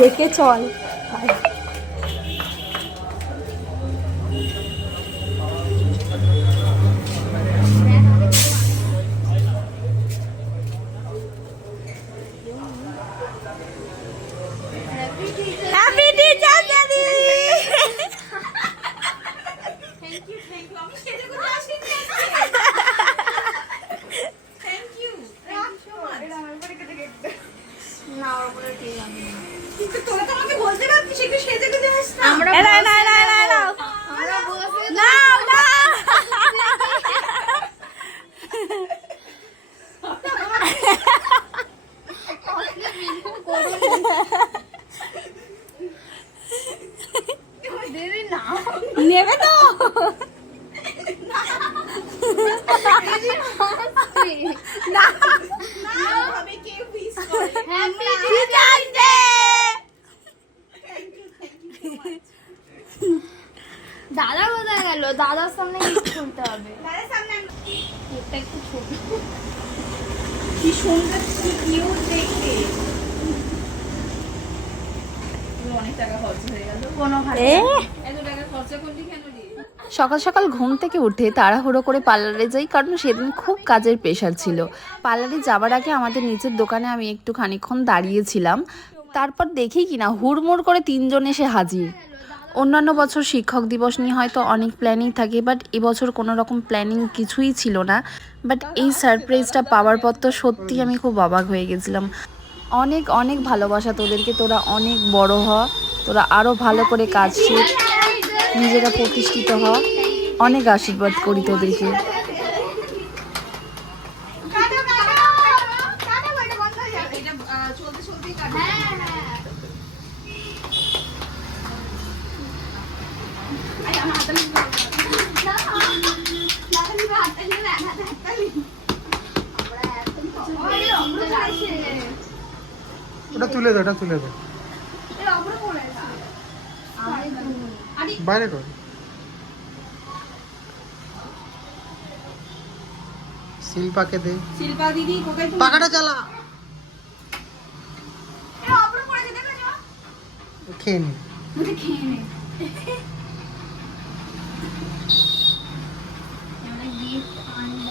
দেখে চল। আয়। হ্যাপি টিচার ডে তোরা তো আমাকে বলতে পারতিস একটু সেজে গুজে আসতাম আমরা না না না না না আমরা বসে না না। নেবে তো। না। ভাবে কোথায় দাদার সামনে গিফট খুলতে হবে? দাদার সামনে কেকটা একটু ছোট। কি সুন্দর কি কিউট দেখতে। অনেক টাকা খরচ হয়ে গেল। কোনো ভালো এত টাকা খরচা করলি কেন রে? সকাল সকাল ঘুম থেকে উঠে তাড়াহুড়ো করে পার্লারে যাই কারণ সেদিন খুব কাজের প্রেশার ছিল। পার্লারে যাবার আগে আমাদের নিচের দোকানে আমি একটু খানিক্ষণ দাঁড়িয়েছিলাম। তারপর দেখি কিনা হুড়মুড় করে তিনজন এসে হাজির। অন্যান্য বছর শিক্ষক দিবস নিয়ে হয়তো অনেক প্ল্যানিং থাকে বাট এবছর কোনো রকম প্ল্যানিং কিছুই ছিল না। বাট এই সারপ্রাইজটা পাওয়ার পর তো সত্যি আমি খুব অবাক হয়ে গেছিলাম। অনেক অনেক ভালোবাসা তোদেরকে, তোরা অনেক বড় হ, তোরা আরও ভালো করে কাজ শিখ, নিজেরা প্রতিষ্ঠিত হ। অনেক আশীর্বাদ করি তোদেরকে। ওটা তুলে দে ওটা তুলে দে। বাইরে কর। শিল্পাকে দে। শিল্পা দিদি কোথায় পাখাটা চালা। খেয়ে নি। খেয়ে নে। আমরা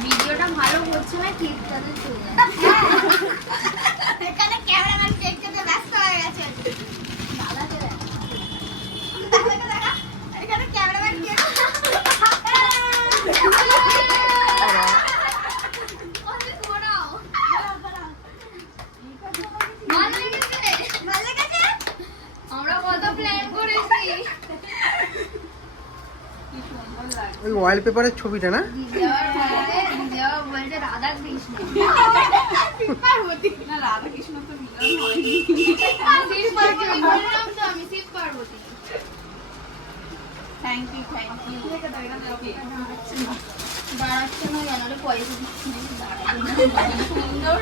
ভিডিওটা ভালো করছে না কেকটাতে চলে ওই ওয়াল পেপারের ছবিটা না? পয়সা সুন্দর